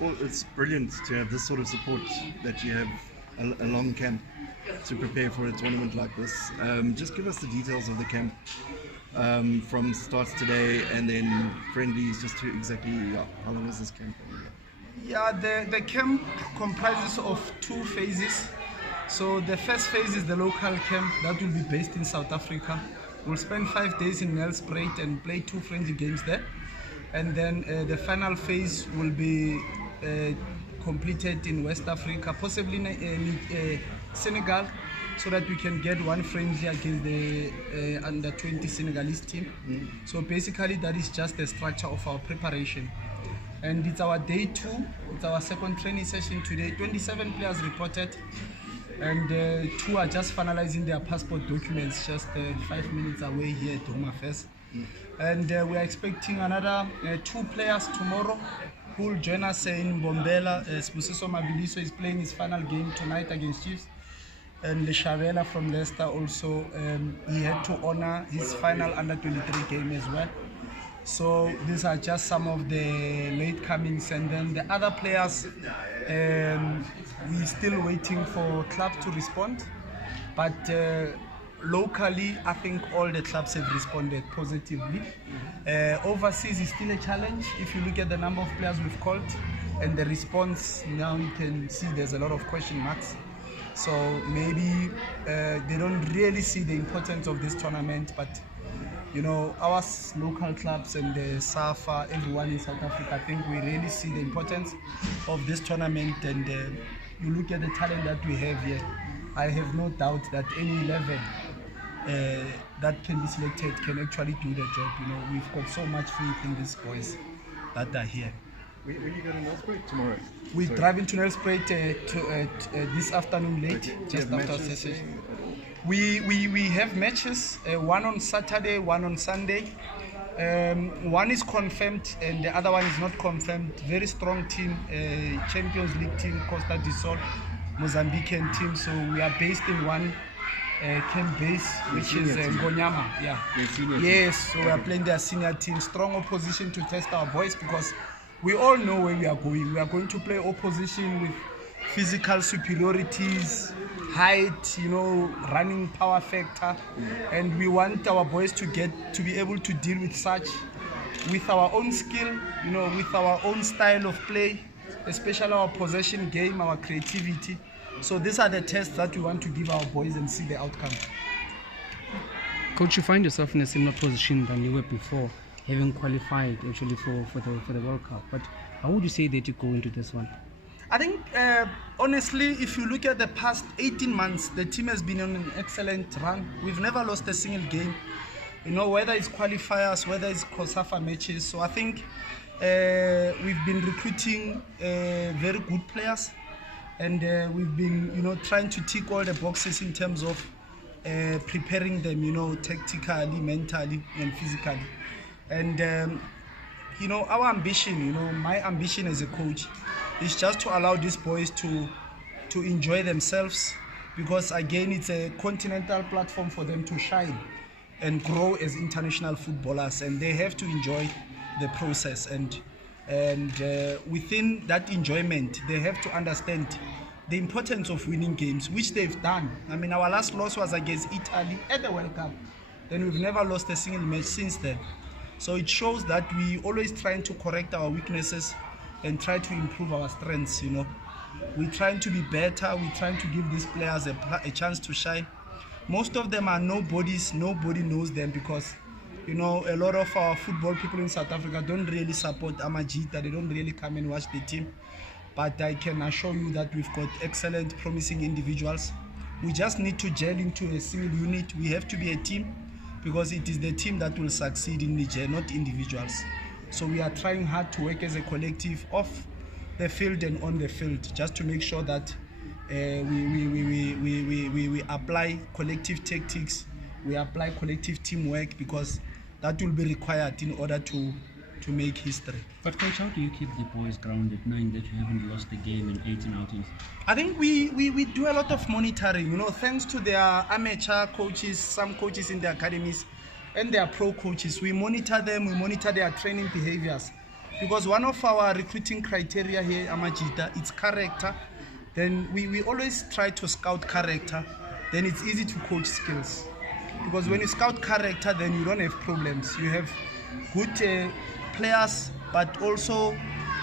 Well, it's brilliant to have this sort of support that you have along camp to prepare for a tournament like this. Just give us the details of the camp from starts today and then friendlies, just to exactly how long is this camp? Yeah, the camp comprises of 2 phases. So the first phase is the local camp that will be based in South Africa. We'll spend 5 days in Nelspruit and play 2 friendly games there. And then the final phase will be completed in West Africa, possibly in Senegal, so that we can get 1 friendly against the under-20 Senegalese team. So basically that is just the structure of our preparation. And it's our day 2, it's our second training session today. 27 players reported, and 2 are just finalizing their passport documents, just 5 minutes away here at Home Affairs. And we are expecting another 2 players tomorrow who will join us in Bombela. Spusiso Mabiliso is playing his final game tonight against Chiefs. And Leshavela from Leicester also, he had to honor his final under-23 game as well. So these are just some of the late comings, and then the other players, we're still waiting for clubs to respond. But locally, I think all the clubs have responded positively. Overseas is still a challenge. If you look at the number of players we've called and the response, now you can see there's a lot of question marks. So maybe they don't really see the importance of this tournament, but you know, our local clubs and the SAFA, everyone in South Africa, I think we really see the importance of this tournament. And you look at the talent that we have here, I have no doubt that any 11 that can be selected can actually do the job. You know, we've got so much faith in these boys that are here. When you go to Nelspruit tomorrow? We're driving to Nelspruit this afternoon late, just after our session. We have matches, 1 on Saturday, 1 on Sunday. 1 is confirmed and the other one is not confirmed. Very strong team, Champions League team, Costa do Sol, Mozambican team. So we are based in one camp base, which is Ngonyama. Yeah. Yes, so we are playing their senior team. Strong opposition to test our boys, because we all know where we are going. We are going to play opposition with physical superiorities, height, you know, running power factor, and we want our boys to be able to deal with such with our own skill, you know, with our own style of play, especially our possession game, our creativity. So these are the tests that we want to give our boys and see the outcome. Coach, you find yourself in a similar position than you were before, having qualified actually for the World Cup. But how would you say that you go into this one? I think, honestly, if you look at the past 18 months, the team has been on an excellent run. We've never lost a single game, you know, whether it's qualifiers, whether it's COSAFA matches. So I think we've been recruiting very good players, and we've been, you know, trying to tick all the boxes in terms of preparing them, you know, tactically, mentally, and physically. And, you know, our ambition, you know, my ambition as a coach, is just to allow these boys to enjoy themselves, because again, it's a continental platform for them to shine and grow as international footballers, and they have to enjoy the process. And within that enjoyment, they have to understand the importance of winning games, which they've done. I mean, our last loss was against Italy at the World Cup. Then we've never lost a single match since then. So it shows that we always trying to correct our weaknesses and try to improve our strengths, you know. We're trying to be better, we're trying to give these players a chance to shine. Most of them are nobodies, nobody knows them, because, you know, a lot of our football people in South Africa don't really support Amajita, they don't really come and watch the team. But I can assure you that we've got excellent, promising individuals. We just need to gel into a single unit. We have to be a team, because it is the team that will succeed in Niger, not individuals. So we are trying hard to work as a collective off the field and on the field, just to make sure that we apply collective tactics, we apply collective teamwork, because that will be required in order to make history. But coach, how do you keep the boys grounded, knowing that you haven't lost a game in 18 outings? I think we do a lot of monitoring, you know, thanks to their amateur coaches, some coaches in the academies, and their pro coaches. We monitor them, we monitor their training behaviors. because one of our recruiting criteria here, Amajita, it's character. Then we always try to scout character. Then it's easy to coach skills. Because when you scout character, then you don't have problems. You have good players, but also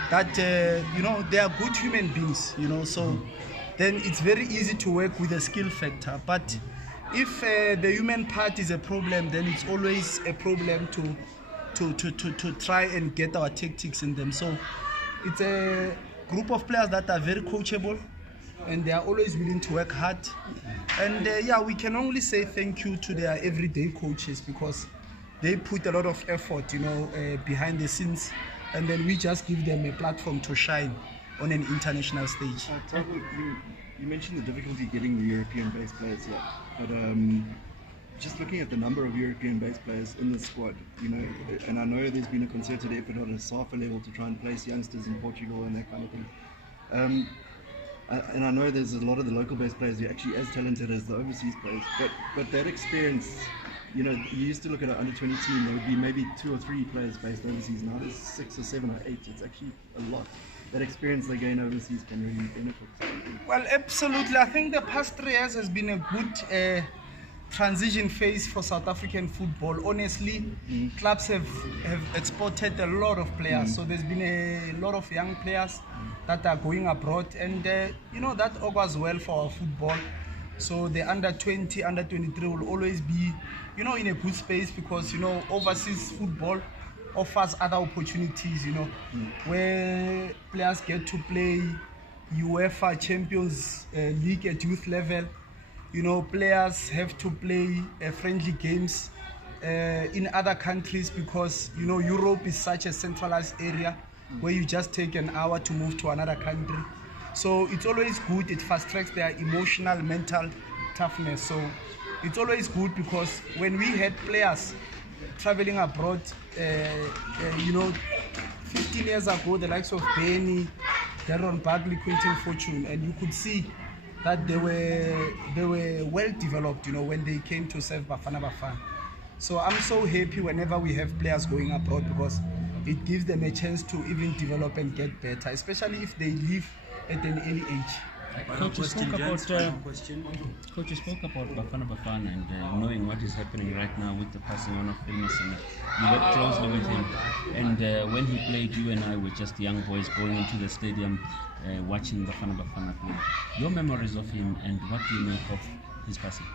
that they are good human beings. So then it's very easy to work with a skill factor. But if the human part is a problem, then it's always a problem to try and get our tactics in them. So it's a group of players that are very coachable, and they are always willing to work hard. And we can only say thank you to their everyday coaches, because they put a lot of effort, behind the scenes, and then we just give them a platform to shine on an international stage. Thabo, you mentioned the difficulty getting the European-based players here, but just looking at the number of European-based players in the squad, and I know there's been a concerted effort on a SAFA level to try and place youngsters in Portugal and that kind of thing. And I know there's a lot of the local-based players who are actually as talented as the overseas players, but that experience, you used to look at an under-20 team, there would be maybe 2 or 3 players based overseas. Now there's 6 or 7 or 8. It's actually a lot. That experience they gain overseas can really benefit. Well, absolutely. I think the past 3 years has been a good transition phase for South African football. Honestly, clubs have exported a lot of players. So there's been a lot of young players that are going abroad, and that augurs well for our football. So the under-20, under-23 will always be, in a good space, because overseas football offers other opportunities, where players get to play UEFA Champions League at youth level. Players have to play friendly games in other countries, because Europe is such a centralized area where you just take an hour to move to another country. So it's always good. It fast tracks their emotional, mental toughness. So it's always good, because when we had players traveling abroad, 15 years ago, the likes of Benny, Darren Bagley, Quentin Fortune, and you could see that they were well developed, when they came to serve Bafana Bafana. So I'm so happy whenever we have players going abroad, because it gives them a chance to even develop and get better, especially if they leave at an early age. Coach, you spoke about Bafana Bafana and knowing what is happening right now with the passing on of Ilma Singer. You worked closely with him, and when he played, you and I were just young boys going into the stadium watching Bafana Bafana play. Your memories of him, and what do you make of his passing?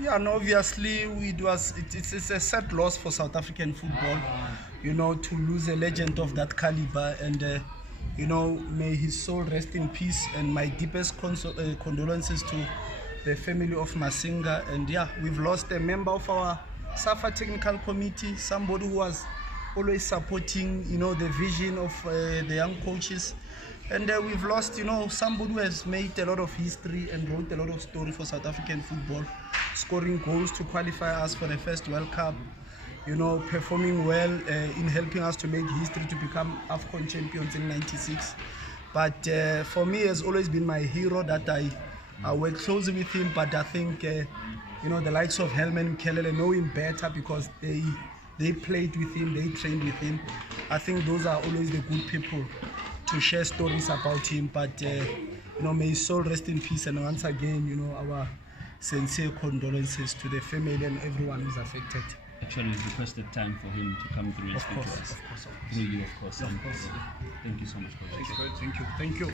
Yeah, and obviously it's a sad loss for South African football, to lose a legend of that caliber, and may his soul rest in peace, and my deepest condolences to the family of Masinga. And we've lost a member of our SAFA technical committee, somebody who was always supporting, the vision of the young coaches. And we've lost, somebody who has made a lot of history and wrote a lot of story for South African football, scoring goals to qualify us for the first World Cup, performing well in helping us to make history to become Afcon champions in '96. But for me, has always been my hero, that I work closely with him. But I think, the likes of Helman Kelele know him better, because they played with him, they trained with him. I think those are always the good people to share stories about him. But may his soul rest in peace, and once again, our sincere condolences to the family and everyone who's affected. Actually, we requested time for him to come through and speak to us. Of course. Through you, of course. Thank you so much, Coach. Thank you.